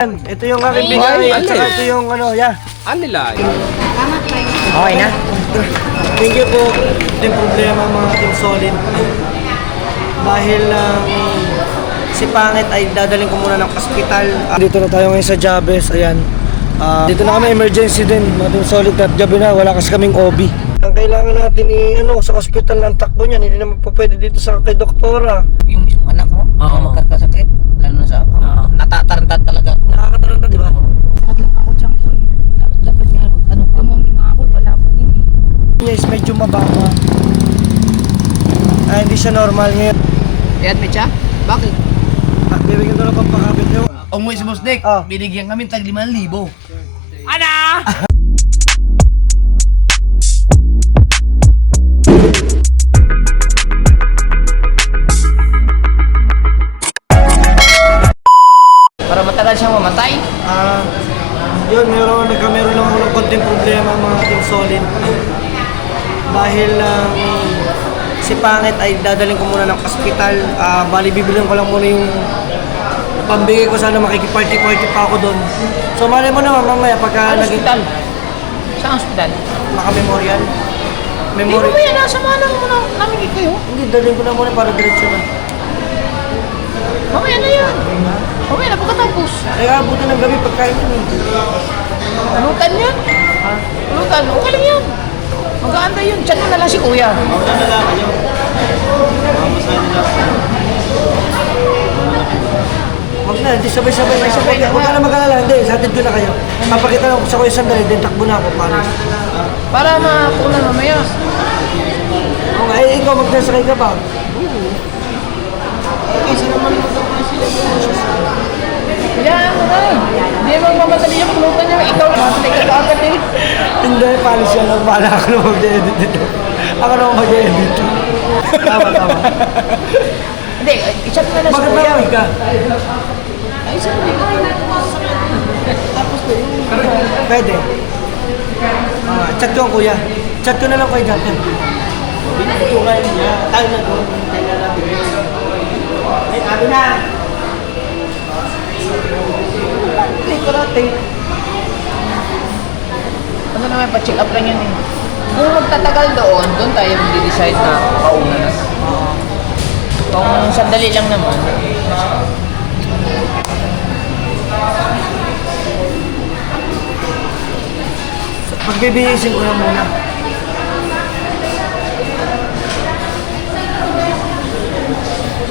Ito yung aking bigay at saka ito yung ano, Anilay. Salamat kayo. Okay na? Thank you po. Ito yung problema mga Team Solid. Dahil si Pangit ay dadaling ko muna ng hospital. Dito na tayo ngayon sa Jabez, ayan. Dito na kami, emergency din, mga Team Solid. At gabi na, wala kasi kaming OB. Ang kailangan natin sa hospital ng takbo niyan, hindi naman po pwede dito sa kay doktora. Yung mismong anak mo, magkakasakit, lalo na sa ako. Natataranta talaga. Nakakataranta, di ba? Naglag ako dyan ko eh. Dapat nga, tumungin nga ako, wala pa din eh. Yes, medyo mababa. Hindi siya normal ngayon. Yan, Mecha? Bakit? Bibigyan ko na pampakabit nyo. Umuwi si Boss Dick, binigyan kami tag 5,000. Ana! Para matagal siyang mamatay? Yun, meron lang ako ng konting problema mga Team Solid. Dahil si Pangit ay dadaling ko muna ng hospital. Bali, bibilin ko lang muna yung pambigay ko, sana makikiparty-party pa ako doon. So, malay mo naman mamaya pagka Hospital? Saan hospital? Maka-memorial. Hindi mo yan, nasamahan mo na namin kayo. Hindi, dalhin ko na muna para diretso na. Mamaya na yan. Mamaya na pagkatapos. Kaya abutin ng gabi pagkain yun. Pulutan yan. Pulutan, okay lang yan. Mag-aantay yun. Chat mo na lang si Kuya. Mauna na lang kayo. Mamasahin nila. Huwag na, hindi sabay-sabay na. Huwag ka na mag-alala, hindi. Satid ko na kayo. Papakita lang ko sa kuya sandali, din takbo na ako, paano? Para mapunan mamaya. Kung ikaw magdasakay ka ba? Isa naman mo ito. Kaya mo na. Hindi magmamadali yung pulutan niya. Ikaw lang matalik ka agad eh. Hindi, palis yan lang. Bahala ako na mag-edit dito. Ako na mag-edit. Tama. Hindi, i-chat mo na lang si Bakit Kuya. ba ka? Ay, isa mo Pwede. Chat ko ang kuya. Chat ko na lang kayo dyan. Binutukan niya. Tayo na doon. Kaya natin. Ay, ano na? Ano naman, pa-check up lang yan eh. Kung magtatagal doon tayo mag-decide na pauna na. Kung sandali lang naman. Pagbibihisin ko na muna.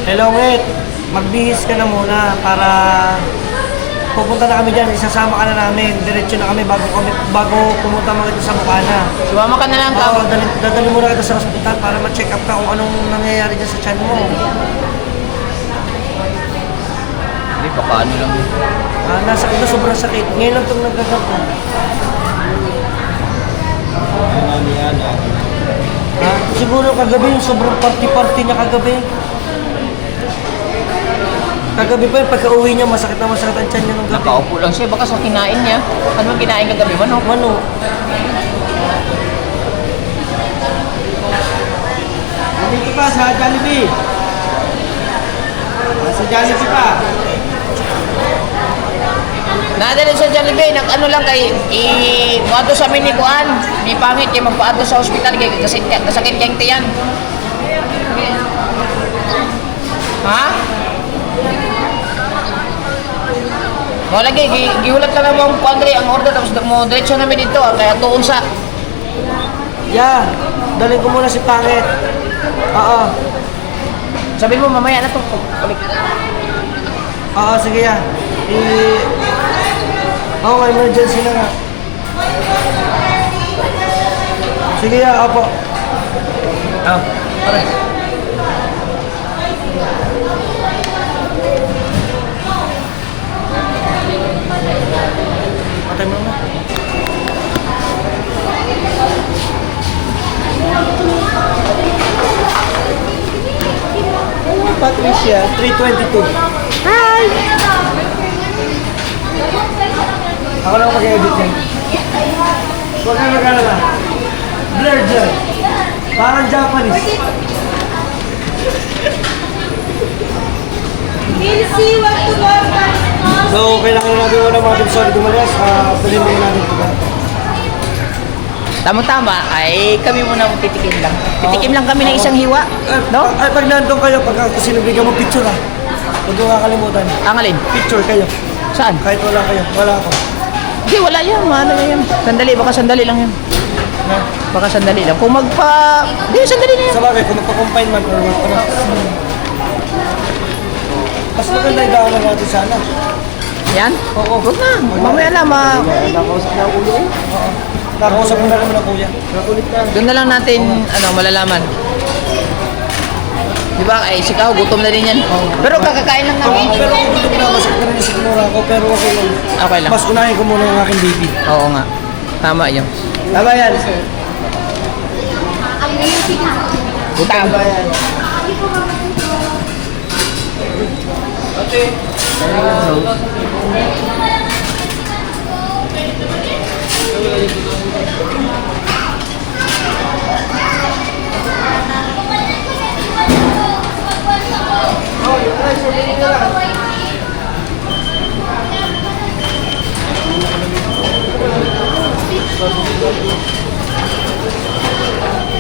Hello, Wet. Magbihis ka na muna para pupunta na kami dyan. Isasama ka na namin. Diretso na kami bago pumunta mga ito sa Bukana. Sumama ka na lang ka. Oo, dadali muna kita sa hospital para ma-check up ka kung anong nangyayari dyan sa tiyan mo. Hindi, baka ano lang. Nasakit na, sobrang sakit. Ngayon lang itong nagkaganto. Siguro kagabi yung sobrang party-party niya kagabi. Kagabi pa yun, pagka-uwi niya, masakit ang tiyan niya nung gabi. Nakaupo lang siya, baka sa kinain niya. Ano bang kinain kagabi? Manok? Manok. Dito pa sa Jollibee. Sa Jollibee pa. Nadali sa Jollibee, ano lang kay i-ato sa amin ni Kuan. Di pangit kay magpaato sa ospital kay kasakit kayang tiyan. Ha? Mo lagi giulat lang mo ang Andre ang order tapos mo diretso namin dito kaya tuon sa. Yeah, dalhin ko muna si Pangit. Oo. Sabi mo mamaya na to. Balik. Oo, sige ya. May emergency na nga. Sige ya, opo. Pare. Patay mo na. Patricia, 322. Hi! Ako lang mag-edit yan. Huwag kang nag-alala. Blur dyan. Parang Japanese. We'll see what tomorrow. So, kailangan natin muna mga Team Solid umalis. Dalhin muna natin ito. Tama-tama, ay kami muna titikim lang. Titikim lang kami ng isang hiwa. No? Ay, pag nandun kayo, pag sinubigyan mo picture ha. Huwag mo kakalimutan. Ang alin? Picture kayo. Saan? Kahit wala kayo. Wala ako. Hindi, wala yan. Ano yan? Sandali, baka sandali lang yan. Baka sandali lang. Kung Hindi, sandali na yan. Sa bagay, kung magpa-confine man or what, ano. Mas maganda idaanan natin sana. Yan? Oo. Huwag na. Mamaya na, Nakausap na ulo eh. Oo. Nakausap mo na naman ang kuya. Nakulit na. doon na lang natin, malalaman. Di ba? Ay, sikaw, gutom na din yan. Pero kakakain lang namin. Pero kung gusto ko na, masakit na rin yung sigmura ko, pero okay lang. Okay lang. Mas unahin ko muna yung aking baby. Oo nga. Tama yun. Tama yan. Tama yan.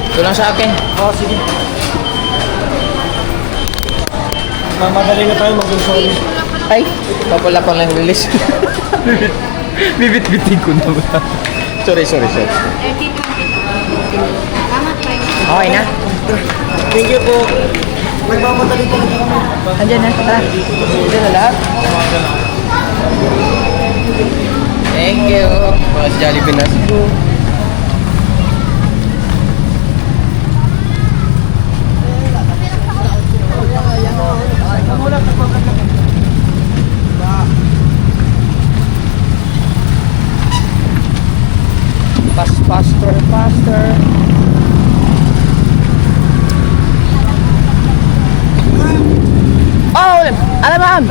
Ito lang sa akin. Oo, sige. Mamadali na tayo mag-sorry. Ay, papala ko lang release. Bibit-bitin ko na ba? Sorry. Okay na? Thank you po. Nagmamadali ko lang kami. Andiyan na, tara. Andiyan na lahat. Thank you. Mga si Jollibee na. Faster. Oh, alam ma'am.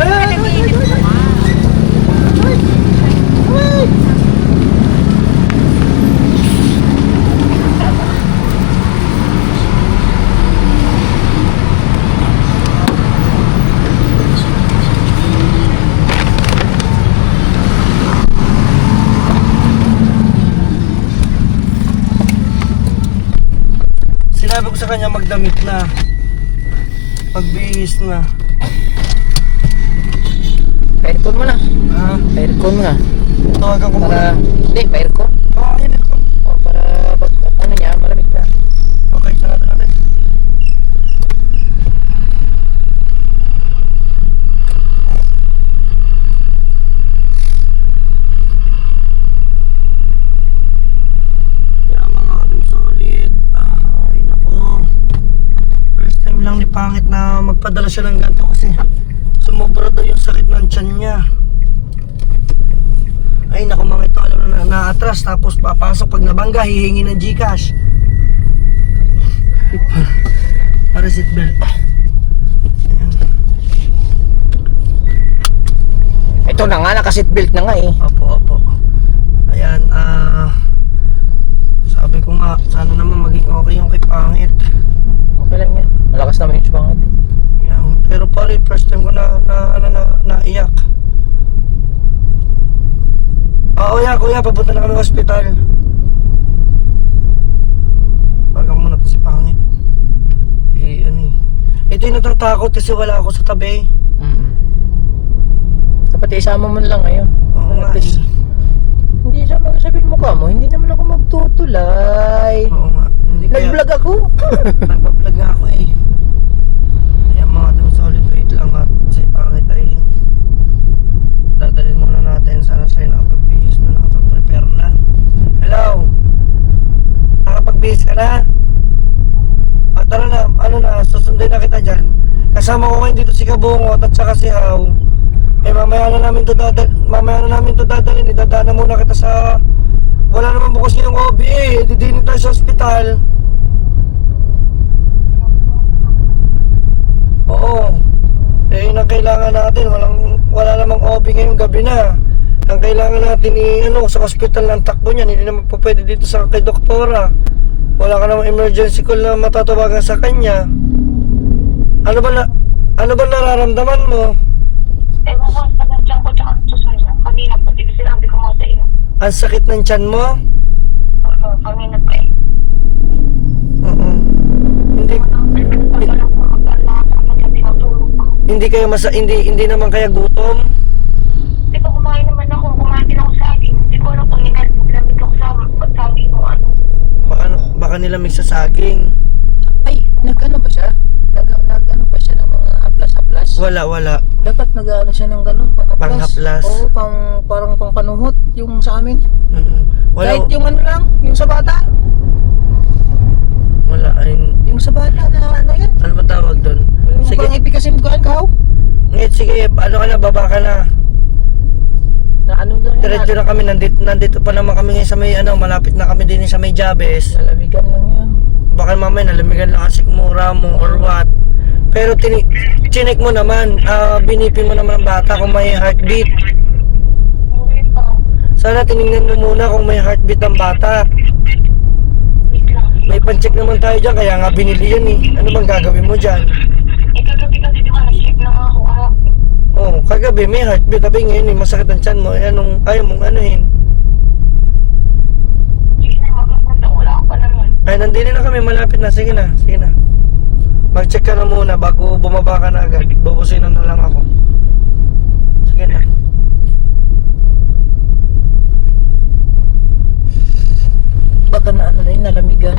Sinabi ko sa kanya magdamit na. Pagbihis na. Pa-aircon mo na. Ah, Pa-aircon mo na. tawagan ko Para, muna. hindi, pa-aircon. Oo, ayun ako. Para, ano niya, malamig na. Okay, sarado natin. Kaya mga Team Solid. Ay, nako. First time lang ni Pangit na magpadala siya ng ganito kasi sumobra daw yung sakit ng tiyan niya. Ay naku mga ito, alam na na-atras tapos papasok pag nabangga, hihingi ng Gcash. Para seatbelt. Ayan. Ito na nga, naka-seatbelt na nga eh. Opo. Ayan, sabi ko nga, sana naman maging okay yung kay Pangit. Okay lang yan. Malakas naman yung sumangat. Ayan. Pero pare, first time ko naiyak. Kuya, papunta na kami ng hospital. Pagang muna to si Pangit. Ito yung natatakot kasi wala ako sa tabi. Dapat isama mo na lang ngayon. Oo nga. At least, hindi isama ka, sabihin mo ka mo, hindi naman ako magtutulay. Oo nga. Hindi kaya- Nag-vlog ako. Nagpa-vlog nga ako eh. Kaya mga Team Solid, wait lang at si Pangit ay dadalhin muna natin. Sana sa'yo nakapag-bihis na, nakapag-prepare na. Hello? Nakapag-bihis ka na? Tara na, susunduin na kita dyan. Kasama ko ngayon dito si Kabungot at saka si Haw. Mamaya na namin to dadalhin. Idadaan na muna kita sa... Wala naman bukas yung OB eh. Didinin tayo sa ospital. Oo. Yun ang kailangan natin. Wala namang OB ngayong gabi na. Ang kailangan natin sa ospital ng takbo niyan. Hindi naman po pwede dito sa kay doktora. Wala ka namang emergency call na matatawagan sa kanya. Ano ba nararamdaman mo? Ewan ko, pagandyan ko, tsaka Ang sakit ng tiyan mo? Oo, kanina pa eh. Oo. Hindi Wala ko maglalakad sa tinutulog ko. hindi naman kaya gutom. Di ba kumain naman ako, kumain din ako sa akin. Hindi ko alam kung nilamig ako sa sabi mo ano. Baka nilamig sa saging. Ay, nag-ano ba siya? Nag-ano ba siya ng mga haplas-haplas? Wala. Dapat nag-ano siya ng ganun, Panghaplas. Oo, parang pang panuhot yung sa amin. Wala. Kahit yung ano lang, yung sa bata. Wala. Yung sa bata na ano yan. Ano ba tawag doon? Yung Sige. parang ipikasin bukaan ka, Ngayon, sige. Ano ka na? Baba ka na. na ano lang Diretso na kami. Nandito pa naman kami ngayon sa may malapit na kami din sa may Jabes. Nalamigan lang yan. Baka mamaya nalamigan lang ang sikmura mo or what. Pero chinek mo naman, binipin mo naman ang bata kung may heartbeat. Hindi pa. Sana tinignan mo muna kung may heartbeat ang bata. Wait lang. May pan-check naman tayo dyan, kaya nga binili yan eh. Ano bang gagawin mo dyan? Eh kagabi kasi di ba nag-check na nga ako ano. Oh, kagabi may heartbeat, tabi ngayon eh, masakit ang tiyan mo. Anong ayaw mong anuhin? Sige na, magpapunta. Wala ka pa naman. Ay, nandito na kami, malapit na. Sige na. Mag-check ka na muna bago bumaba ka na agad. Bubusinan na lang ako. Sige na. Baka na ano lang, nalamigan.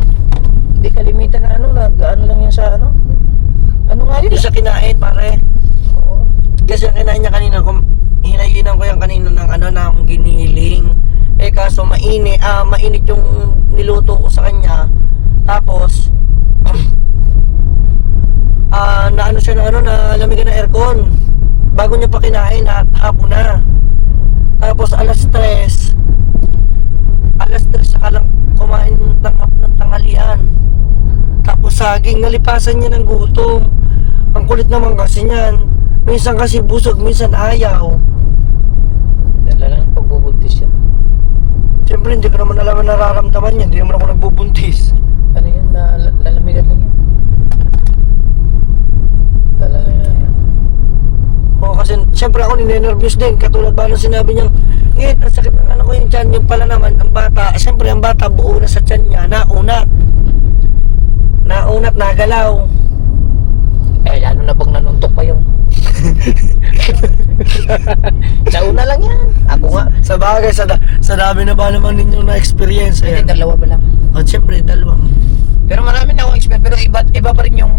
Hindi kalimitan na ano, ano lang yan sa ano. Ano nga yun? Yung sa kinain, pare. Oo. Kasi ang kinain niya kanina, hinayinan ko yung kanina ng ng giniling. Eh kaso mainit yung niluto ko sa kanya. Tapos, naano siya na lamigan ng aircon. Bago niya pa kinain, hapon na. Tapos alas 3 saka lang kumain ng tanghalian. Tapos saging, nalipasan niya ng gutom. Ang kulit naman kasi niyan. Minsan kasi busog, minsan ayaw. Dala lang pagbubuntis yan. Siyempre hindi ko naman alam ang nararamdaman niya. Hindi naman ako nagbubuntis. Ano yan? Lalamigan lang yan. Lalamigan yan. Oo, kasi siyempre ako ninenervyos din. Katulad ba nung sinabi niyang, ang sakit ng anak ko yung tiyan. Yung pala naman, ang bata, siyempre ang bata buo na sa tiyan niya. Naunat, nagalaw. Eh, lalo na pag nanuntok pa yung... Sa una lang yan. Ako nga. Sa bagay, sa dami na ba naman ninyong na-experience. Hindi, Ayan. dalawa ba lang? O, siyempre, dalawang. Pero marami na akong experience. Pero iba pa rin yung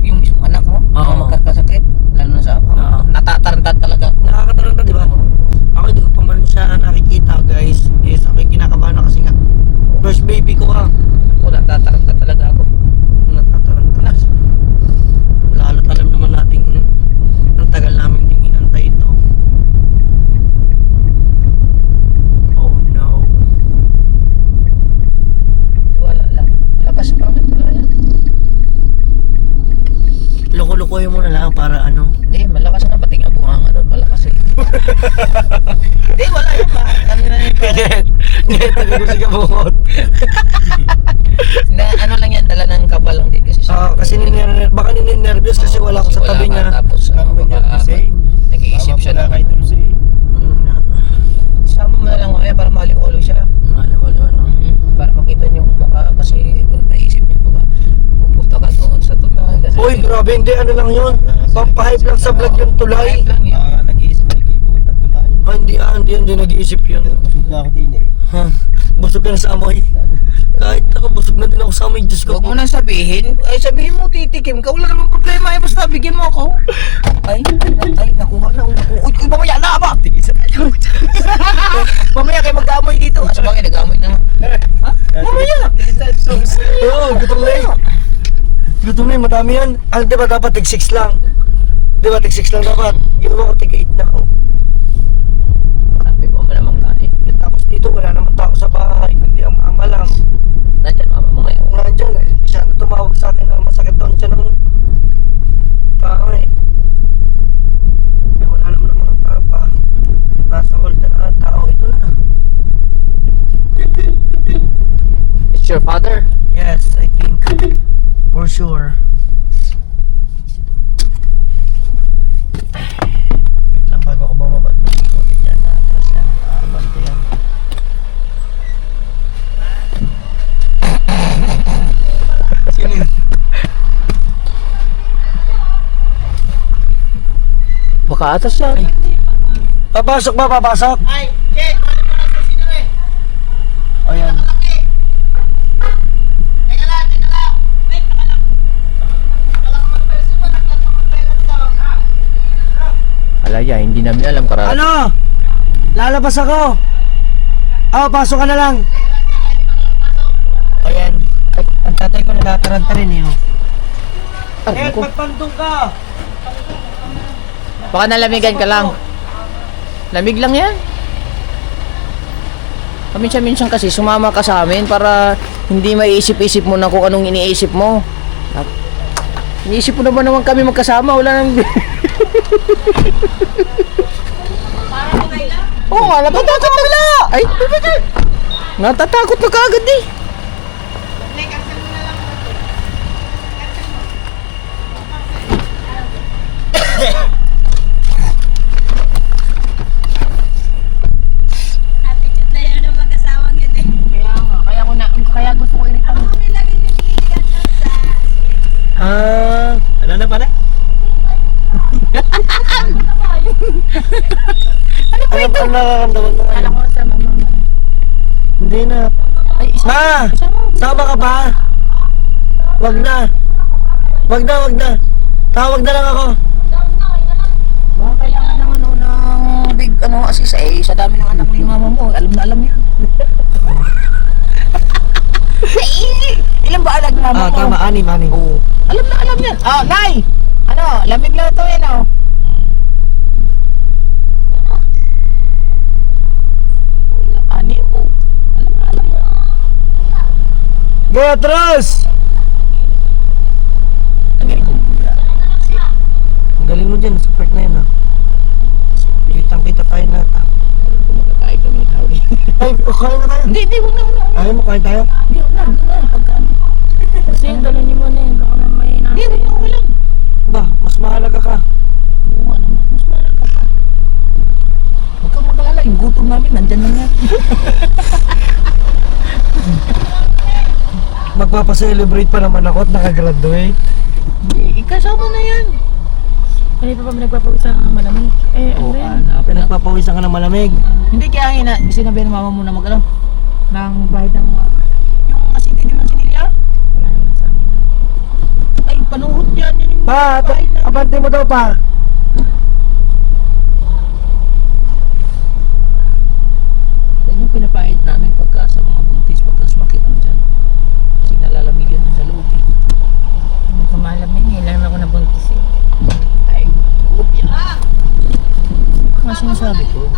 mismong anak ko. Oo. Yung magkakasakit. Lalo na sa ako. Oo. Natatarantad talaga ako. Nakakataranta, di ba? Ako hindi ko pa man siya nakikita, guys. Yes, ako kinakabahan na kasi nga. First baby ko Ako natatarantad talaga ako. Natataranta na. Lalo't alam naman natin ang tagal namin din inantay ito. Oh no. Wala lang. Lakas pa rin. Wala yan. Loko-lokohin mo na lang para ano. Hindi, malakas nga. Pati nga bunganga doon. Malakas eh. Hindi, wala yun. Ano na yun? Ngayon, tabi ko si Kabukot. Na, ano lang yan. Dala ng kabal lang din kasi siya. Kasi baka ninenervyos kasi wala ko sa tabi Wala niya. ka, tapos nag-iisip siya na. Isama mo na lang mamaya para maliwalo siya. Wala ano. Para makita niyo baka kasi naisip niya baka pupunta ka doon sa tulay. Kasi Uy, grabe, hindi, ano lang yun. Pampahype lang sa vlog yung tulay. lang yan. Hindi nag-iisip yun. Ha? Busog ka na sa amoy. Kahit ako, busog na din ako sa amoy. Diyos ko. Huwag mo na sabihin. Ay, sabihin mo titikim ka. Wala namang problema. Ay, basta bigyan mo ako. Ay, nakuha na. Uy, mamaya na ba? Mamaya kayo mag-amoy dito. Asa ba kayo nag-amoy na? Ha? Mamaya. Oo, gutom na yun. Gutom na yun, madami yan. Di ba dapat tig-6 lang? Di ba tig-6 lang dapat? Ginawa ko tig-8 na. Oh. Sabi mo namang kanin. Tapos dito, wala naman tao sa bahay. Hindi ang mama lang. Nandyan, mama mo ngayon. Kung nandyan, siya na tumawag sa akin na masakit doon siya ng paa eh. Wala naman ng mga tapa. Nasa walta na tao. Ito na. It's your father? Yes, I think. For sure. Wait lang bago ako bumaba. Ikutin yan na atras yan. Abante yan. Nakaatas yan. Papasok ba? Papasok? Ay, Jay, kunin mo na sa sino eh. O yan. Nakalaki. Teka lang, teka lang. Wait, nakalak. Nakalak mag-person ba? Nakalak mag-person ka. Alaya, hindi namin alam karami. Ano? Lalabas ako. Pasok ka na lang. O yan. Ay, ang tatay ko natataranta rin eh. Alam ko. Magpandong ka. Baka nalamigan ka lang. Lamig lang yan. Minsan-minsan kasi sumama ka sa amin para hindi maiisip-isip mo na kung anong iniisip mo. Iniisip mo naman kami magkasama. Wala nang... Oo nga, natatakot na bala! Ay, natatakot na kaagad eh. Attitude na yan ng mag-asawang yun eh. Kaya gusto ko initan. Kami lagi nililigyan ng sa... Ano na pala? Ano nararamdaman mo? Alam ko sa mama mo. Hindi na. Ay, isa. Ma! Sama ka ba? Wag na. Wag na, wag na. Tawag na lang ako. Baka kailangan ng ng big assist eh. Sa dami ng anak ni mama mo. Alam na alam yan. Ay, ilan ba anak mama mo? Tama, anim. Oo. Alam na alam yan. Nay! Ano, lamig lang ito yan Anim po. Alam na alam yan. Beatrice! Ang galing mo dyan, sa part na yun. Kitang-kita tayo na. Kumakain kami ng tao eh. Ay, kain na tayo. Hindi, wag na. Ayaw mo, kain tayo. Hindi, wag na. Pagkaan. Kasi yung dala niyo muna yun. Baka na may Hindi, wag na. Walang. Ba, mas mahalaga ka. Oo nga naman. Mas mahal ka pa. Huwag kang mag-alala. Yung gutom namin, nandyan na nga. Magpapacelebrate pa naman ako at nakagraduate. Hindi, ikasama na yan. Hindi pa nagpapawisan ng malamig. Eh, ano yan? Pinagpapawisan ka ng malamig. Hindi kaya sinabi ng mama mo na mag-ano? Nang bahid ng yung asiti di man sinilya? Wala naman sa amin. Ay, panuhot yan. Yan yung Pa, bahid na. abante mo daw pa. Yan yung pinapahid namin pagka sa mga buntis, pagka sumakit ang dyan. Kasi nalalamig yan sa loob eh. Hindi ko malamig. Ilan ako nabuntis eh. Ay, huwag yan. Ano sinasabi ko?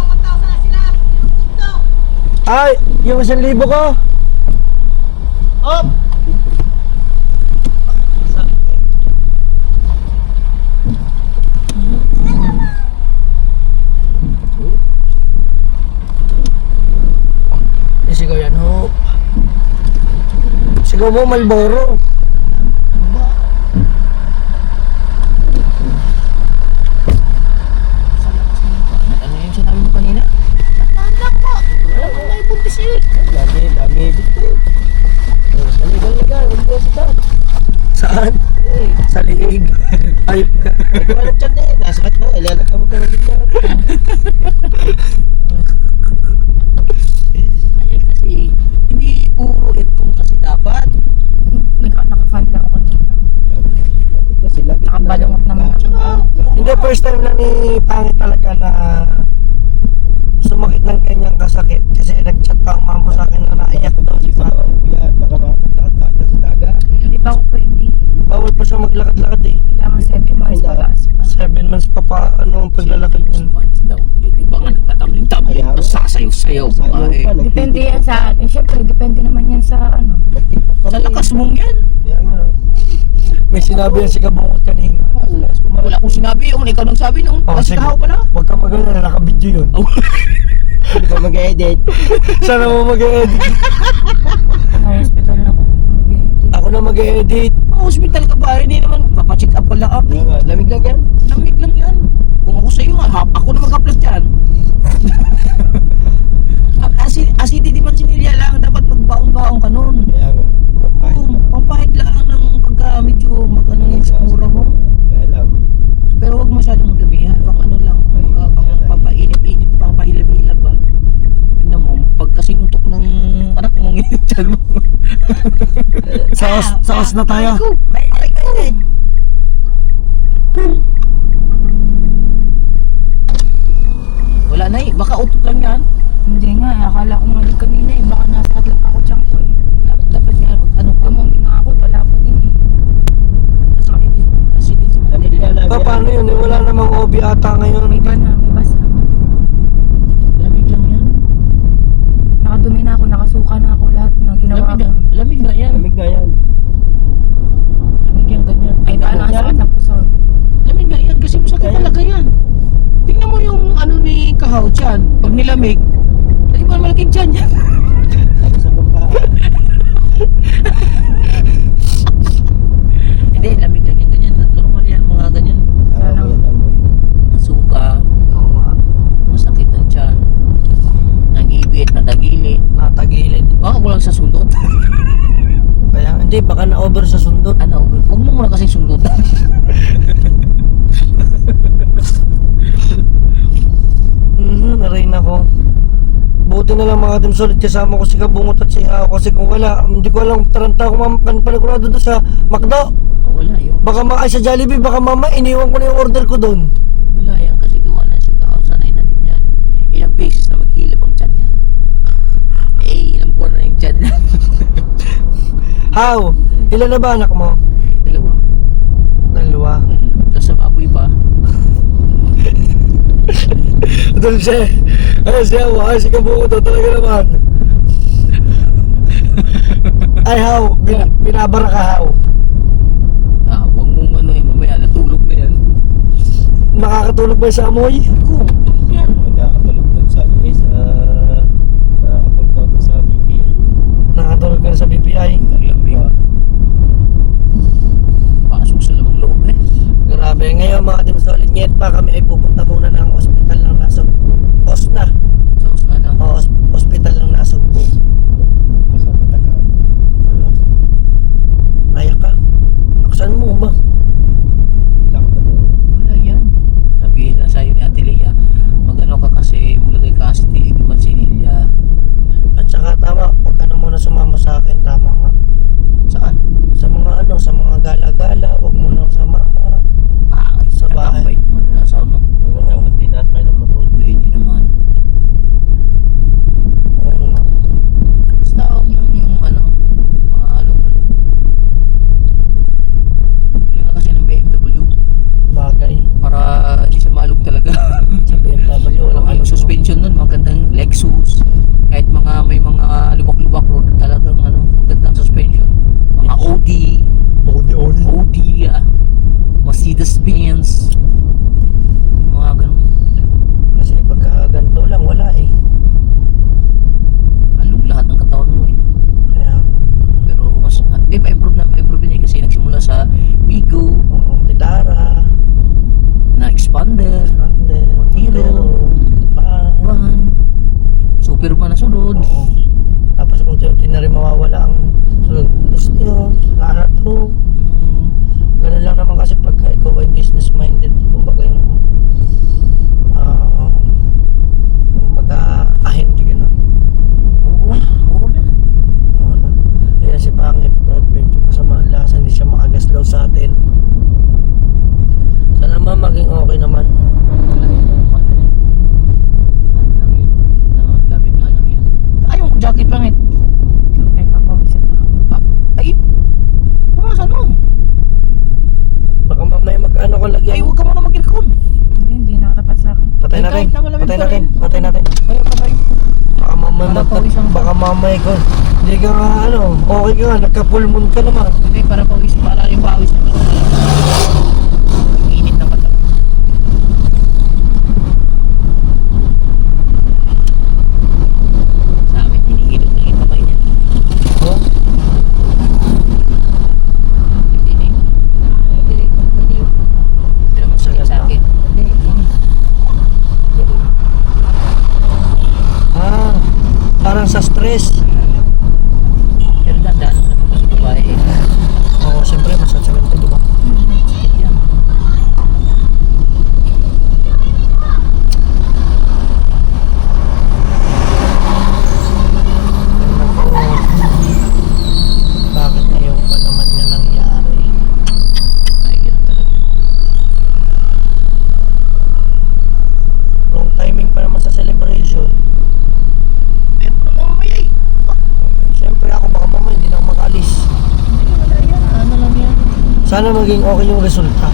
Ay, yung 1,000 ko. Op! Sigaw yan, ho. Sigaw mo, Malboro. Ano yung sinabi mo kanina? Anak mo! Wala mo may buntis eh. Dami. Saan? Sa liig. Ayop ka. Walang tiyan na eh. Nasakit mo. Ilalag ka mo ka magiging. Ay, kasi hindi puro itong kasi dapat. Naka-fan lang ako kanina. Kasi lagi. Nakabalungot naman ako. Hindi, first time lang ni Pangit talaga na sumakit ng kanyang kasakit. Kasi nag-chat pa ang mama sa akin na naiyak daw si Pangit. Yan, baka makapaglakat ka sa dagat. Hindi pa ako pwede. Bawal pa siya maglakad-lakad eh. Kailangan 7 months pa taas pa. 7 months pa ang paglalakad niya. Daw, yung iba nga nagtatamling-tamling, sasayaw-sayaw pa eh. Depende yan sa... Eh, syempre, depende naman yan sa ano. Sa lakas mong yan. Yan nga. May sinabi yan si Kabungot kanina. Wala akong sinabi yung ikaw nang sabi nung Oh, kasi sige. kahaw pala. Huwag kang magano na nakabidyo yun. Hindi ka mag-edit. Sana mo mag-edit. Na-hospital na ako. Ako na mag-edit. Hospital ka pa, hindi naman papacheck up pala up. Lamig lang yan. Lamig lang yan. Kung ako sa'yo nga, ako na mag-upload dyan. Acidity man sinilya lang, dapat magbaon-baon ka nun. Kaya nga. Pampahid lang ng pagka medyo mag-ano yung sigura mo. Kaya lang. Pero huwag masyadong damihan, pang ano lang. Tiyan mo. Sa os na tayo. Wala na eh. Baka utot lang yan. Hindi nga, akala ko nga kanina eh. Baka nasa lang ako tiyan ko eh. Dapat nga, lumumi nga ako, wala pa din eh. Sige. Paano yun? Eh, wala namang OB ata ngayon. May basa. Lamig lang yan. Nakadumi na ako, nakasuka na ako, lahat na ginawa ko. Lamig nga yan. Lamig yan ganyan. Ay, paano ang sakit ng puson? Lamig nga yan kasi masakit talaga yan. Tingnan mo yung ano ni Kahaw dyan. Pag nilamig, hindi ba malaking dyan yan? Hindi, lamig lang yan ganyan. Normal yan mga ganyan. Suka, Oo nga. masakit ang tiyan. Nangibit, natagili. Natagilid. Baka kulang sa sundot. Kaya hindi, baka na-over sa sundot. Ano, huwag mo muna kasing sundutan. Naray na ko. Buti na lang mga Team Solid kasama ko si Kabungot at si Hao kasi kung wala, hindi ko alam taranta ko panigurado doon sa McDo. Oh, wala yun. Baka ay sa Jollibee, baka mama iniwan ko na yung order ko doon. Wala yan kasi gawa na si Kahaw. Sanay natin yan. Ilang beses na maghilap ang tiyan niya. Ilang buwan na yung tiyan niya. How? Ilan na ba anak mo? Dalawa. Dalawa. Tapos sa baboy pa. Doon siya. Ay siya, ay si Kabungot talaga naman. Ay How, binabara ka How. Huwag mong ano eh, mamaya natulog na yan. Makakatulog ba sa amoy? Ko, yan. Nakakatulog doon sa nakakatulog doon sa BPI. Nakatulog ka na sa BPI. Naglamig. Pasok sa lamang loob eh. Grabe, ngayon mga Team Solid, ngayon pa kami ay pupunta muna ng hospital ng Nasog. OSNA. Sa usna na. O, hospital ng Nasog. Sa Patagal. Ayak ka. Laksan mo ba? Ilang ka doon. Wala yan. Sabihin lang sa'yo ni Ate Lea, mag ano ka kasi, maglagay ka kasi di man sinilya. At saka tama, huwag ka na muna sumama sa akin. Tama nga. Saan? Sa mga ano, sa mga gala-gala, huwag mo nang sumama. Sa bahay. Nakakabait naman na sa ano. Hanggang hindi natin ng motor. Hindi naman. Oo nga. Basta huwag lang yung ano, maalog mo. Hindi ka kasi ng BMW Bagay. para hindi siya maalog talaga. Sa BMW, Walang ano, suspension nun, magandang Lexus. Kahit may mga lubak-lubak road, talagang ano, magandang suspension. Mga Audi, Mercedes-Benz, mga ganun. Kasi pagka ganito lang, wala eh. Alog lahat ng katawan mo eh. Kaya, Pero mas, di ba improve na eh kasi nagsimula sa Wigo, Vitara, na expander, Under, Montero, Ban. van, super pa na sunod. Oo. Tapos unti-unti na rin mawawala ang sunod. Gusto Larato. Ganun lang naman kasi pagka ikaw ay business minded, kumbaga yung kumbaga ahente ganun. Oo na. Oo na. Kaya si Pangit, medyo masama ang lasa, hindi siya makagaslaw sa atin. Sana naman maging okay naman. Ano lang yun, lamig nga lang yan. Ayaw ko jacket lang eh. Ay, papawisan na ako. Ay, pumasan mo. Baka mamaya mag-ano ko lagyan. Ay, huwag ka muna mag-aircon. Hindi nakatapat sa akin. Patay Ay, natin. kahit na malamig Patay pa natin. rin. Patay natin. Ayaw ka tayo. Baka mamaya Papawisan ka. baka mamaya ko. Hindi ka nga ano, okay ka nga, nagka-full moon ka naman. Hindi, para pawis, para yung pawis na init ng katawan. Sa amin, hinihilot na yung kamay niya. Oh, Hindi. Hindi naman sakit sa akin. Hindi. parang sa stress. Pero dadaan na ito sa babae. Oo, siyempre, masasagad ka, diba? Sakit yan. Naku. maging okay yung resulta.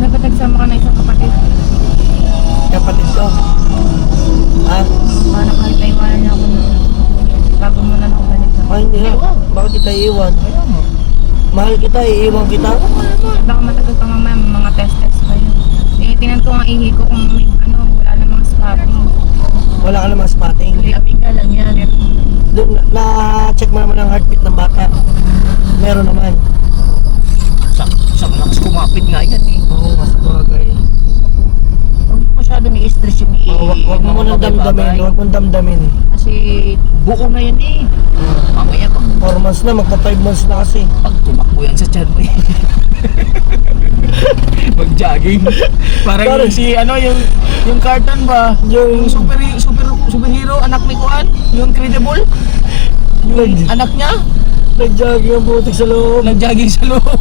Dapat nagsama ka na isang kapatid. Kapatid ko. Ha? Para kahit naiwanan niya ako na bago mo na ako balik na. Hindi ha. Bakit kita iiwan? Mahal kita, iiwan kita. Baka matagal pa mamaya, mga test pa yun. Eh, tinan ko ang ihi ko kung may wala namang spotting. Wala ka namang spotting. Apiga lang yan. Doon, na-check mo naman ang heartbeat ng bata. Meron naman. Sa malakas kumapit nga yan eh. Oo, mas bagay. Huwag masyadong i-stress yung Huwag mo munang damdamin, huwag mong damdamin. Kasi buo na yan eh. Mamaya pag 4 months na, magpa 5 months na kasi. tumakbo yan sa tiyan mo eh. Mag-jogging. Parang yung si yung cartoon ba? Yung superhero anak ni Kuan, yung Incredible. Yung anak niya Nag-jogging ang butik sa loob. nag-jogging sa loob.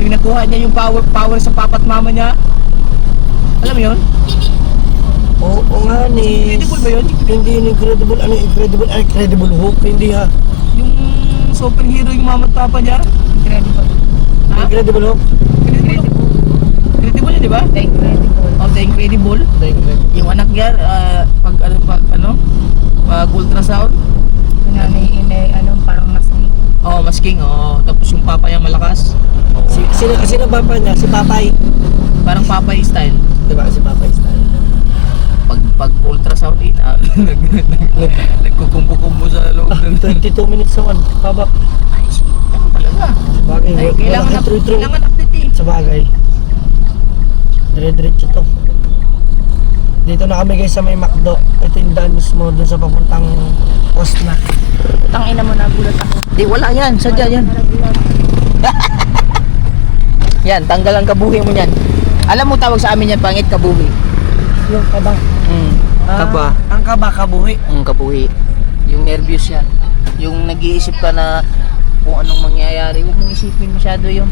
Yung nakuha niya yung power sa papat mama niya. Alam mo yun? Oo nga ni. Incredible ba yun? Hindi yun incredible. Ano incredible? Incredible Hulk? Hindi ha. Yung superhero yung mama at papa niya. Incredible. Ha? Incredible Hulk? Incredible yun, di ba? The Incredible. Oh, The Incredible. Yung anak niya, pag ultrasound, Parang mas masking, tapos yung papa niya malakas. Sino papa niya? Si Papay. Parang Papay style. Diba? Si Papay style. Pag ultrasound nagkukumbo-kumbo sa loob ng 22 minutes naman. Babak. talaga. Bagay. Ay, Kailangan kailangan update eh. Sa bagay. Dire-diretso to. Dito na kami guys sa may McDo. Ito yung daan mismo dun sa papuntang Osna. Tangina mo, nagulat ako. Di wala yan, sadya yan. Yan, tanggalan kabuhi mo yan. Alam mo tawag sa amin yan, pangit kabuhi. Yung kaba. Kaba. Ang kaba, kabuhi. Kabuhi. Yung nervous yan. Yung nag-iisip ka na kung anong mangyayari, huwag mong isipin masyado yun.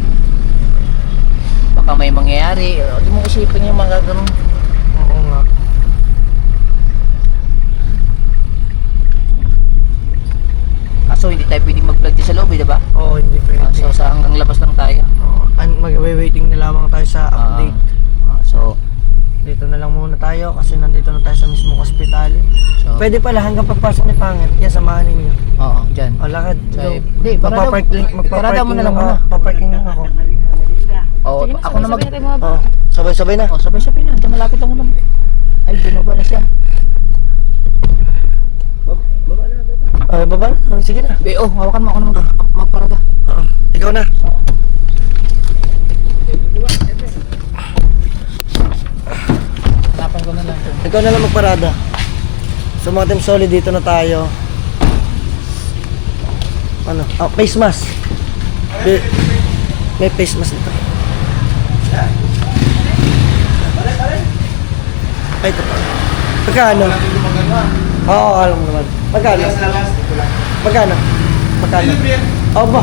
Baka may mangyayari, huwag mong isipin yung mga ganun. Oo nga. Kaso hindi tayo pwedeng mag-vlog dyan sa loob, di ba? Oo, hindi pwede. So sa hanggang labas lang tayo. Mag-waiting na lamang tayo sa update. So, Dito na lang muna tayo kasi nandito na tayo sa mismong ospital. so Pwede pala hanggang pagpasok ni Pangit. Yan, samahan ninyo. oo, dyan. O, lakad. So, Go. hindi, parada mo na lang muna. Magpaparking lang ako. Oo, ako na mag... Oo, sabay-sabay na. Oh, sabay-sabay na. Diyan malapit lang naman. Ay, bumaba na siya. Ay, baba na. Sige na. Hawakan mo ako naman. Magparada. Oo. Ikaw na. Tapan ko na lang. Ikaw na lang magparada. So mga team solid, dito na tayo. Ano? Face mask. May face mask dito. Ay, ito pa. Magkano? Oo, alam mo naman. Magkano? Magkano? Magkano? Oo ba?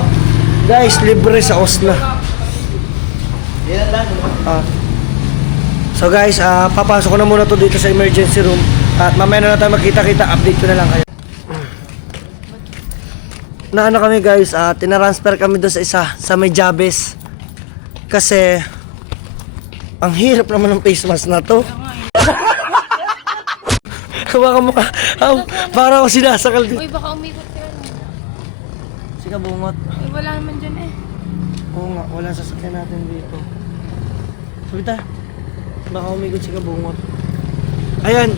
Guys, libre sa Osna. So guys, papasok ko na muna to dito sa emergency room. At mamaya na tayo magkita-kita. Update ko na lang kayo. Na ano kami guys, tinatransfer kami doon sa isa, sa may Jabez. Kasi, ang hirap naman ng face mask na to. Baka mukha, para ako sinasakal dito. Uy, baka umikot ka yan. Sige, bungot. Uy, wala naman dyan eh. Oo nga, wala sasakyan natin dito. Sabita, baka umikot si Kabungot. Ayan,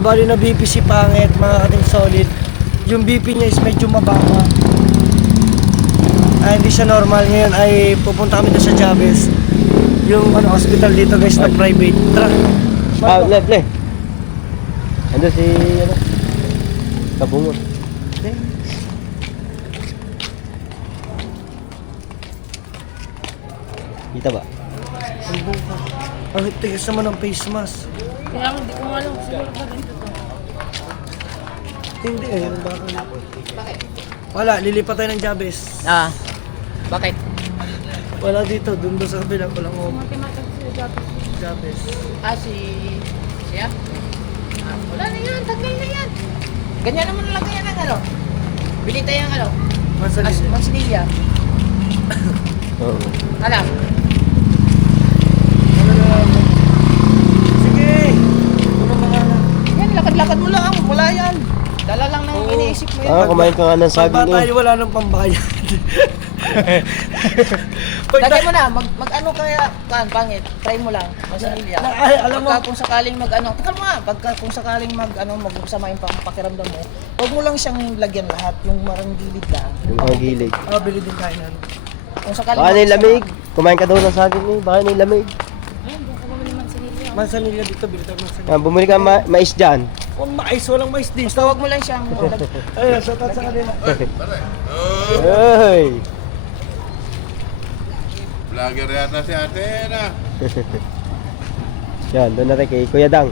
bali na BP si Pangit, mga kating solid. Yung BP niya is medyo mababa. Hindi siya normal. Ngayon ay pupunta kami doon sa Jabez. Yung hospital dito guys na private. Tara. Le. Ando si Kabungot. Kita ba? Ang tigas naman ng face mask. Kaya hindi ko nga alam kung siguro ba ganito to. Hindi eh. Wala, lilipat tayo ng Jabez. Bakit? Wala dito, doon sa kabila. Walang Matematik sila dapat. Jabez. Siya? Wala na yan, tanggal na yan. Ganyan naman lang yan ang ano. Bili tayo ng ano. Mansanilya. Oo. Ano? Sige! Ano mga na? Yan, lakad-lakad mo lang. Wala yan. Dala lang ng iniisip mo yan. Kumain ka nga ng saging Pag eh. wala nang pambayad. Lagay mo na, mag-ano kaya, pangit, try mo lang, masanilya. Ay, alam mo. Pagka kung sakaling mag-ano, takal mo nga, pagka kung sakaling mag-sama yung pakiramdam mo, huwag mo lang siyang lagyan lahat, yung marang gilid lang. Yung mga gilid. Bili din tayo na. Kung sakaling Baka na yung lamig. magsama- Kumain ka daw ng saging eh. Baka na yung lamig. Mansanilya dito, bili tayo mansanilya. Bumili ka mais dyan. Kung mais, walang mais din. Basta huwag mo lang siyang Ayun, shout out sa kanila. Hey! Vlogger yata si ate na. Yan, doon natin kay Kuya Dang.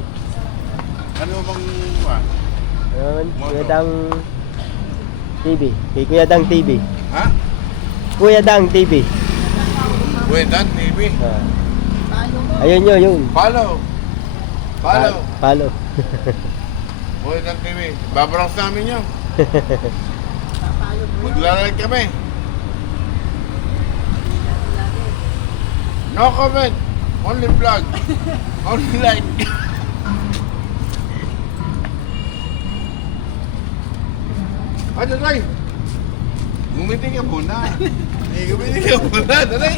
Ano bang ba? Ayun, Kuya Dang TV. Kay Kuya Dang TV. Ha? Kuya Dang TV. Wedan TV. Ah. Ayun yun, yun. Follow. Follow. Follow. Wedan TV. Babrowse namin yun. Maglalagay kami. No comment. Only vlog. Only like. Ano tayo? Gumiti ka muna. Gumiti ka muna. Dali.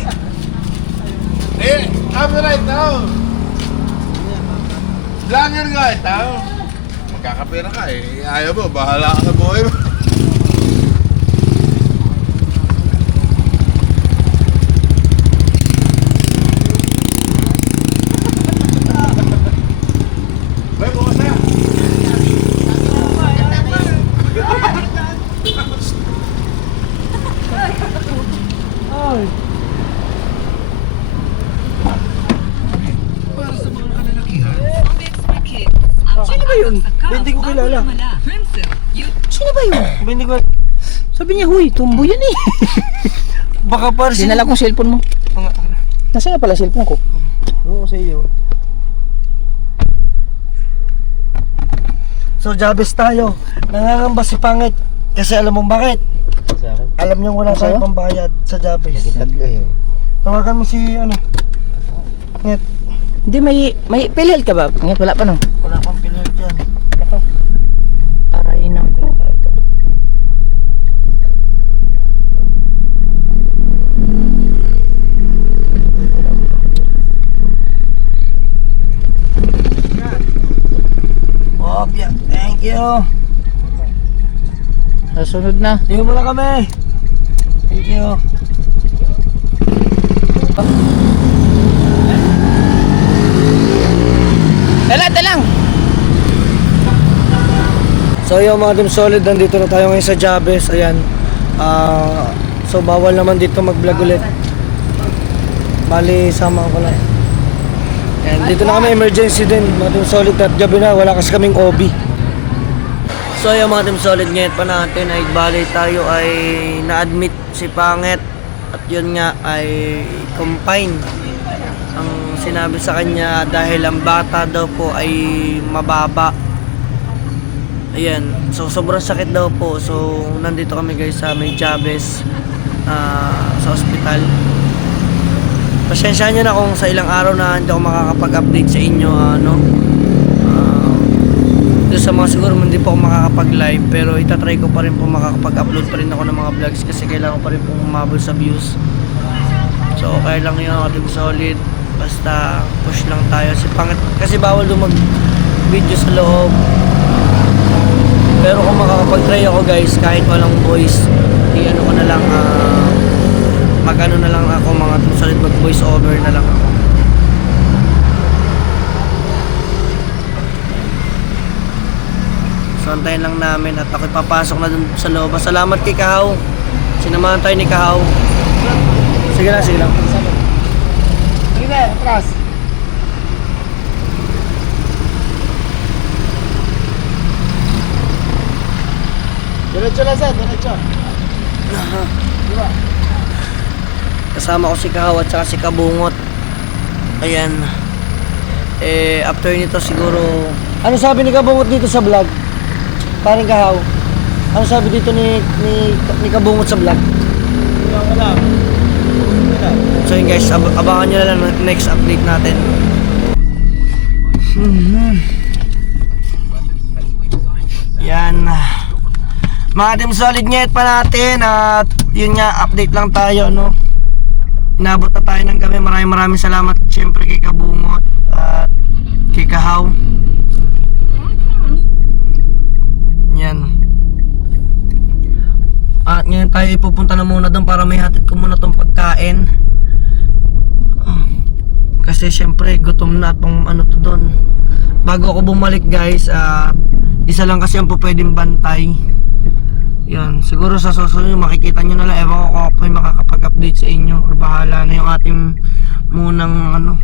Copyright now. Vlogger ka ito. Magkakapira ka eh. Ayaw mo, bahala ka sa buhay mo. Bay, bukas na. Sino ba yun? Hindi ko kilala. Sino ba yun? Hindi ko... Sabi niya, huy, tumbo yan eh. Baka para Dinala kong cellphone mo. Nasaan na pala cellphone ko? Oo, sa iyo. So, Jabes tayo. Nangangamba si Pangit. Kasi alam mong bakit? Sa akin. Alam niyang wala tayong pambayad sa Jabes. Tatlo yun. Tawagan mo si ano. Net. Hindi, may PhilHealth ka ba? Ngayon, wala pa no? Wala pang pinag yan. Arayin na ko. Opya. Thank you. Nasunod na. Tingnan mo na kami. Thank you. Dalang! So yung mga team solid, nandito na tayo ngayon sa Jabes. Ayan. So bawal naman dito mag-vlog ulit. Bali, sama ko lang. And dito na kami, emergency din. Mga team solid at gabi na, wala kasi kaming OB. So yung mga team solid, ngayon pa natin ay bali tayo ay na-admit si Pangit. At yun nga ay confine. Ang sinabi sa kanya dahil ang bata daw po ay mababa. Ayan, so sobrang sakit daw po. So nandito kami guys sa may Jabes sa ospital. Pasensya nyo na kung sa ilang araw na hindi ako makakapag-update sa inyo doon sa mga siguro hindi po ako makakapag-live, pero itatry ko pa rin po makakapag-upload pa rin ako ng mga vlogs kasi kailangan pa rin po humabol sa views. So kaya lang yun ating solid, basta push lang tayo si Pangit kasi bawal doon mag-video sa loob. Pero kung makakapag-try ako guys kahit walang voice, ano ko na lang mag-ano na lang ako mga solid, mag-voice over na lang ako. So antayin lang namin at ako'y papasok na dun sa loob. Salamat kay Kahaw. Sinamahan tayo ni Kahaw. Sige lang, sige lang. Sige na, atras. Diretso lang sir, diretso. Kasama ko si Kahaw at saka si Kabungot. Ayan. After nito siguro Ano sabi ni Kabungot dito sa vlog? Parang Kahaw. Ano sabi dito ni Kabungot sa vlog? Wala. So yun guys, abangan nyo na lang next update natin. Yan. Mga team solid nyet pa natin at yun nga, update lang tayo, no? Inabot na tayo ng gabi. Maraming salamat syempre kay Kabungot at kay Kahaw. Yan. At ngayon tayo ipupunta na muna doon para may hatid ko muna tong pagkain. Kasi syempre gutom na tong ano to doon. Bago ako bumalik guys, isa lang kasi ang pwedeng bantay. Yan, siguro sa susunod makikita nyo na lang. Ewan ko kung ako ay makakapag-update sa inyo or bahala na yung ating munang ano.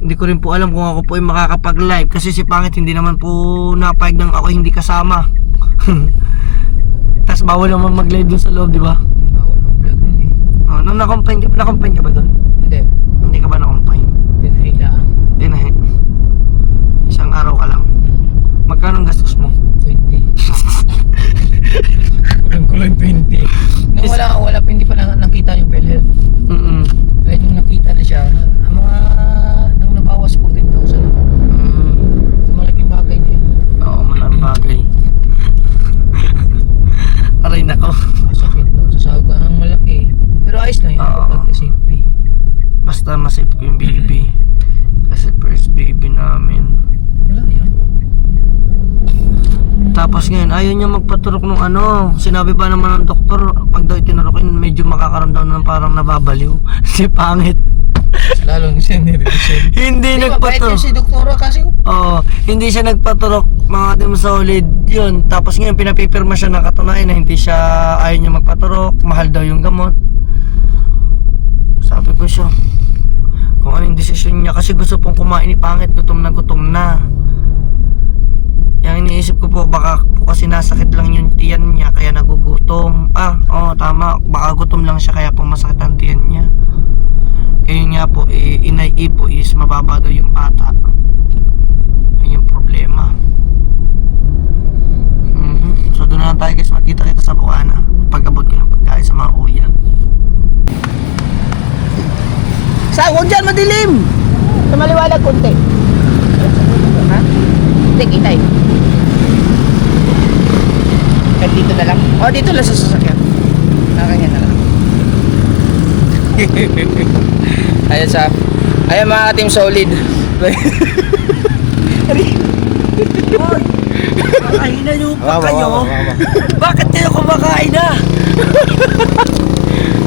Hindi ko rin po alam kung ako po ay makakapag-live kasi si Pangit hindi naman po napayag ng ako hindi kasama. Tapos bawal naman mag-live dun sa loob, di ba? Bawal mag-vlog yun eh. Nung na-confine ka ba dun? Hindi. Hindi ka ba na-confine? Pinahilaan. Dinahe. Isang araw ka lang. Magkano ang gastos mo? 20. Kulang 20. Nung wala, hindi pa lang nakita yung PhilHealth. Kaya nung nakita na siya, ang mga, nang nabawas ko 10,000 ako. Malaking bagay din. Oo, malaking bagay. Aray nako. Masakit doon. Sa sahod ko ang malaki. Pero ayos lang yun. Oo. Kapag safety. Basta masip ko yung baby. Kasi first baby namin. Wala yun. Tapos ngayon, ayaw niya magpaturok ng ano. Sinabi pa naman ng doktor, pag daw itinurokin, medyo makakaroon daw ng parang nababaliw. Si Pangit. Lalong siya nire-reset. Hindi Di ba, kahit nagpaturok. yun si doktora kasi. Oo, hindi siya nagpaturok, mga team solid. Yun, tapos ngayon pinapipirma siya ng katunayan na hindi siya, ayaw niya magpaturok. Mahal daw yung gamot. Sabi ko siya, kung ano yung desisyon niya. Kasi gusto pong kumain ni Pangit, gutom na gutom na. Yang iniisip ko po, baka po kasi nasakit lang yung tiyan niya kaya nagugutom. Oo, tama, baka gutom lang siya kaya po masakit ang tiyan niya. Yun nga po, inay po is mababagal yung bata. Yun yung problema. So doon na lang tayo guys, magkita-kita sa Bukana pag abot ko ng pagkain sa mga kuya. Huwag dyan, madilim! Sa maliwanag konti. Ha? Hindi, kitay. Kahit dito na lang? O, dito lang sa sasakyan. Nakakanya na lang. Ayan mga ka-team solid. Kumakain na nyo pa kayo? Bakit kayo kumakain na?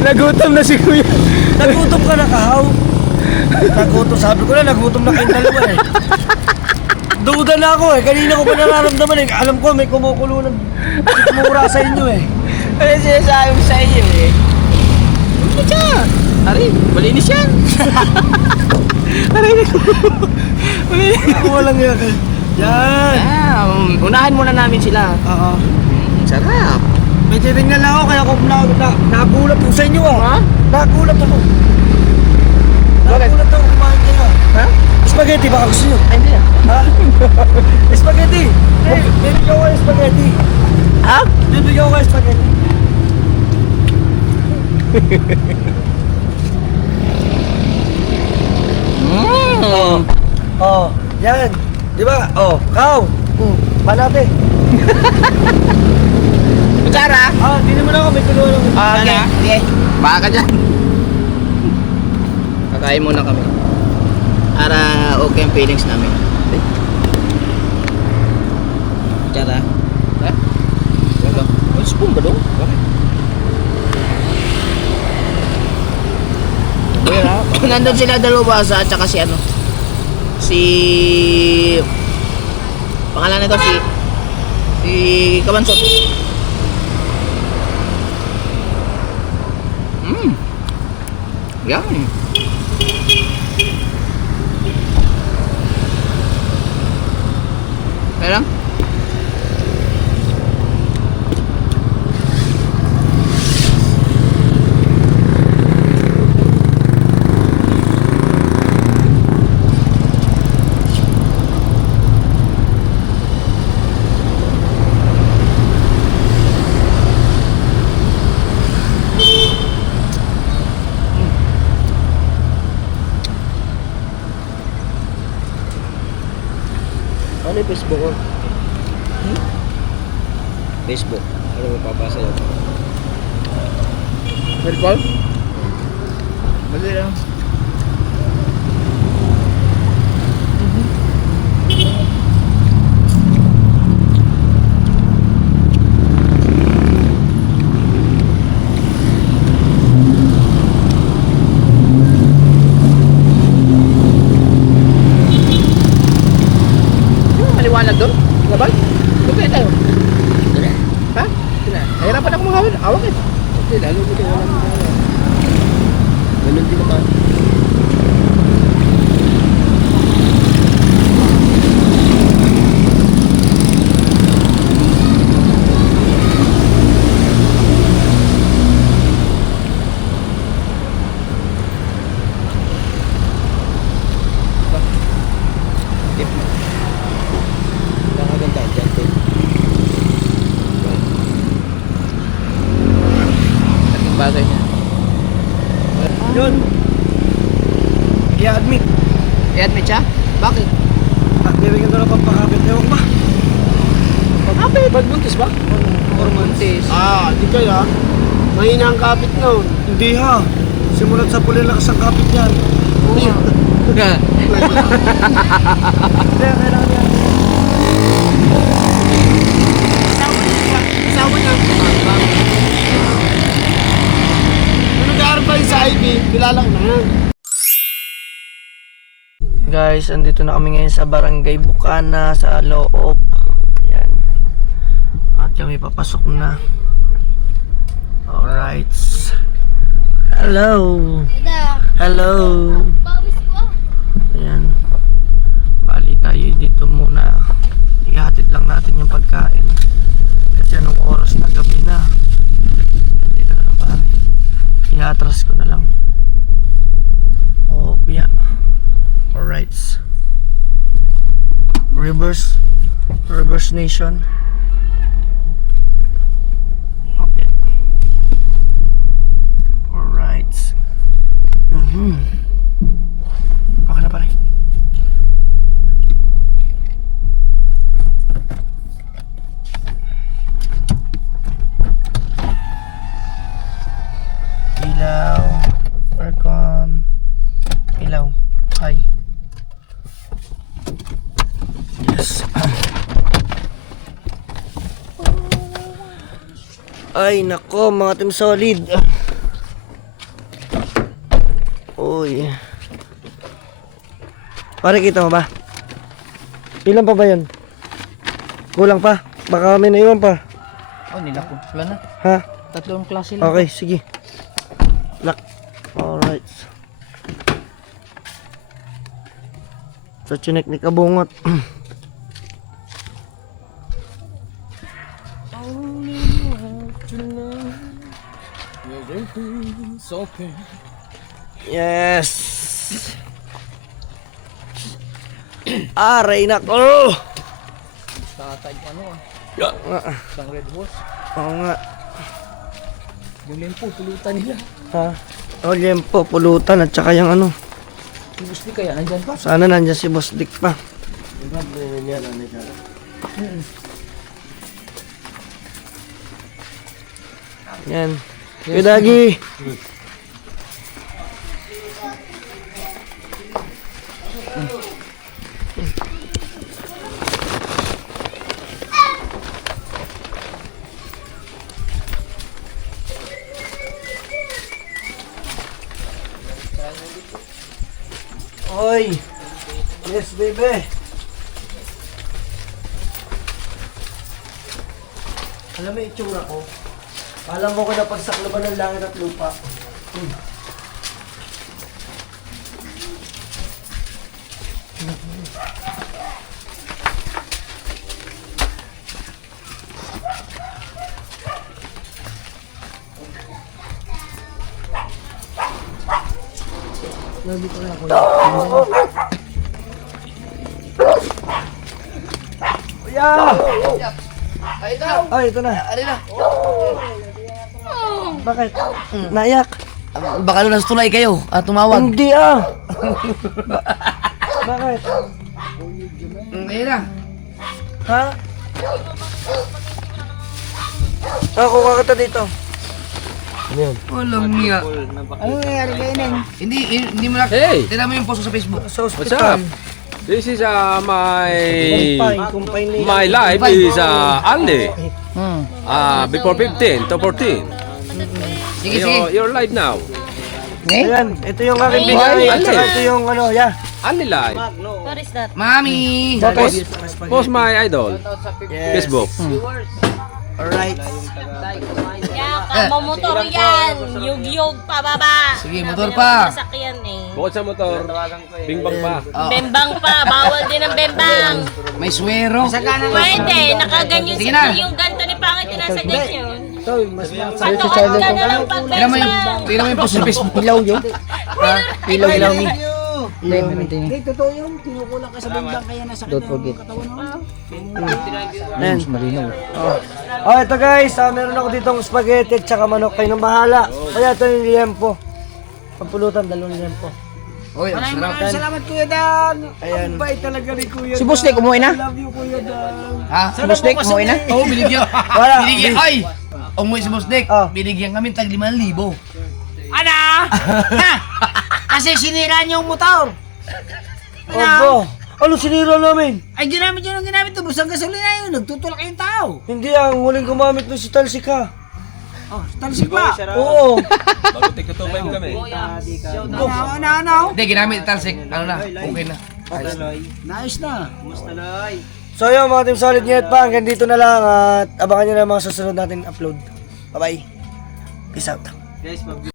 Nagutom na si Kuya. Nagutom ka na, Kahaw? Nagutom, sabi ko na nagutom na kayong dalawa eh. Duda na ako eh, kanina ko pa nararamdaman eh. Alam ko may kumukulo ng mura sa inyo eh. Ano sinasabi mo sa iyo eh? Ano siya? Ari, malinis yan. Walang yan. Yan. Unahan muna namin sila. Oo. Sarap. May titingnan lang ako kaya kung nagulat po sa inyo ah. Ha? Nagulat ako. Bakit? Nagulat ako kumain kayo. Ha? Spaghetti baka gusto nyo? Ay, hindi ah. Ha? Spaghetti! Bibigyan ko kayo spaghetti. Ha? Bibigyan ko kayo spaghetti. Oh, yan. Di ba? Oh, Kaw. Panate. Kutsara? Di naman ako, may tulungan ako. Okay. Sige. Baka ka dyan. Kakain muna kami. Para okay ang feelings namin. Kutsara? Ha? Wala. May spoon ba doon? Bakit? Nandun sila dalawa sa at saka si ano? Si... Pangalan nito si Kabansot. Yan. Kaya lang? Ano yung Facebook ko? Facebook. Ano mo papasa yun? Virtual? Mali lang. Maliwanag doon? Labal? Doon kaya tayo? Ha? Nahirapan ako mahawin. Awak eh. Hindi, lalo mo din walang magawa. Ganun din naman. Nakaganda dyan din. Laking bagay niya. Yun. I-admit. I-admit siya? Bakit? Bibigyan ko na pampakapit. Ewan ba? Kapit! Magbuntis ba? 4 months. Di kaya. Mahina ang kapit noon. Hindi ha. Simulat sa puli lakas ang kapit yan. Hindi, kailangan yan. Kasama niya. Kung nag-aarbay sa IB, kilala ko na yan. Guys, andito na kami ngayon sa Barangay Bukana sa loob. Yan. At kami papasok na. Alright. Hello. Hello. Ayan. Bali tayo dito muna. Ihatid lang natin yung pagkain. Kasi anong oras na, gabi na. Dito na ba? Iatras ko na lang. Oh, yeah. Alright. Reverse Nation. Okay. Alright. Okay na pare. Ilaw. Aircon. Ilaw. Hi. Yes. Ay nako mga team solid. Uy. Pare, kita mo ba? Ilan pa ba yun? Kulang pa? Baka may naiwan pa. Oh, nilako. Wala na. Ha? 3 klase lang. Okay, sige. Lock. Alright. Sa chinek ni kabungot. Yes. Aray nako. Tatay ano ah. Ya nga. Isang Red Horse. Oo nga. Yung lempo, pulutan nila. Ha? Oh, liempo, pulutan at saka yung ano. Yung gusto kaya, nandyan pa. Sana nandyan si Boss Dick pa. Yan. Kuya Dagi. Oy. Yes, baby. Alam mo yung itsura ko? Alam mo ko na pagsakloban ng langit at lupa. Kuya! Ay, ito na. Bakit? Naiyak? Baka nung tulay kayo at tumawag. Hindi ah! Bakit? Ayun na. Ha? Kuha kita dito. Ano yan? Walang niya. Ano nangyayari kayo neng? Hindi mo na... Hey! Tignan mo yung post sa Facebook. Sa What's ospital. up? This is my Kumpay nila. my life is only Hmm. before 15 to 14. Sige, sige. Your life now. Ayan, ito yung aking bigay. At saka ito yung ano, yeah. Only life. Mami! Post my idol. Facebook. Alright. Yan, motor yan. Yug-yug pababa. Sige, motor pa. Masakyan eh. Bukod sa motor, bingbang pa. Bembang pa. Bawal din ang bembang. May swero. Pwede. Nakaganyan Sige sa na. yung ganto ni Pangit yung nasa ganyan. Ito, mas Patukan ka na lang pag Tignan mo yung post sa Facebook. Ilaw yun. Ilaw mi. Hindi, totoo yun. Kinukulang ka sa bambang kaya nasa Don't forget. Ayan. Oh, ito guys, meron ako ditong spaghetti at saka manok. Kayo nang bahala. Kaya ito yung liempo. Pagpulutan, 2 liempo. Oy, ang sarap. Salamat Kuya Dan. Ayan. Ang bait talaga ni Kuya Dan. Si Busnek, umuwi na? I love you Kuya Dan. Ha? Si Busnek, umuwi na? Oo, binigyan. Wala. Binigyan. Ay! Umuwi si Busnek. Oh. Binigyan kami tag 5,000. Ano? Kasi sinira niyo yung motor. Opo. Ano sinira namin? Ay, ginamit yun ang ginamit. Tubos ang gasolina yun. Nagtutulak yung tao. Hindi, ang huling gumamit ng si Talsika. Oh, talsik pa. Oo. Ano? Hindi, ginamit talsik. Ano na? Okay na. Nice na. So yun mga Team Solid Nyet pa, hanggang dito na lang at abangan nyo na yung mga susunod natin upload. Bye bye. Peace out.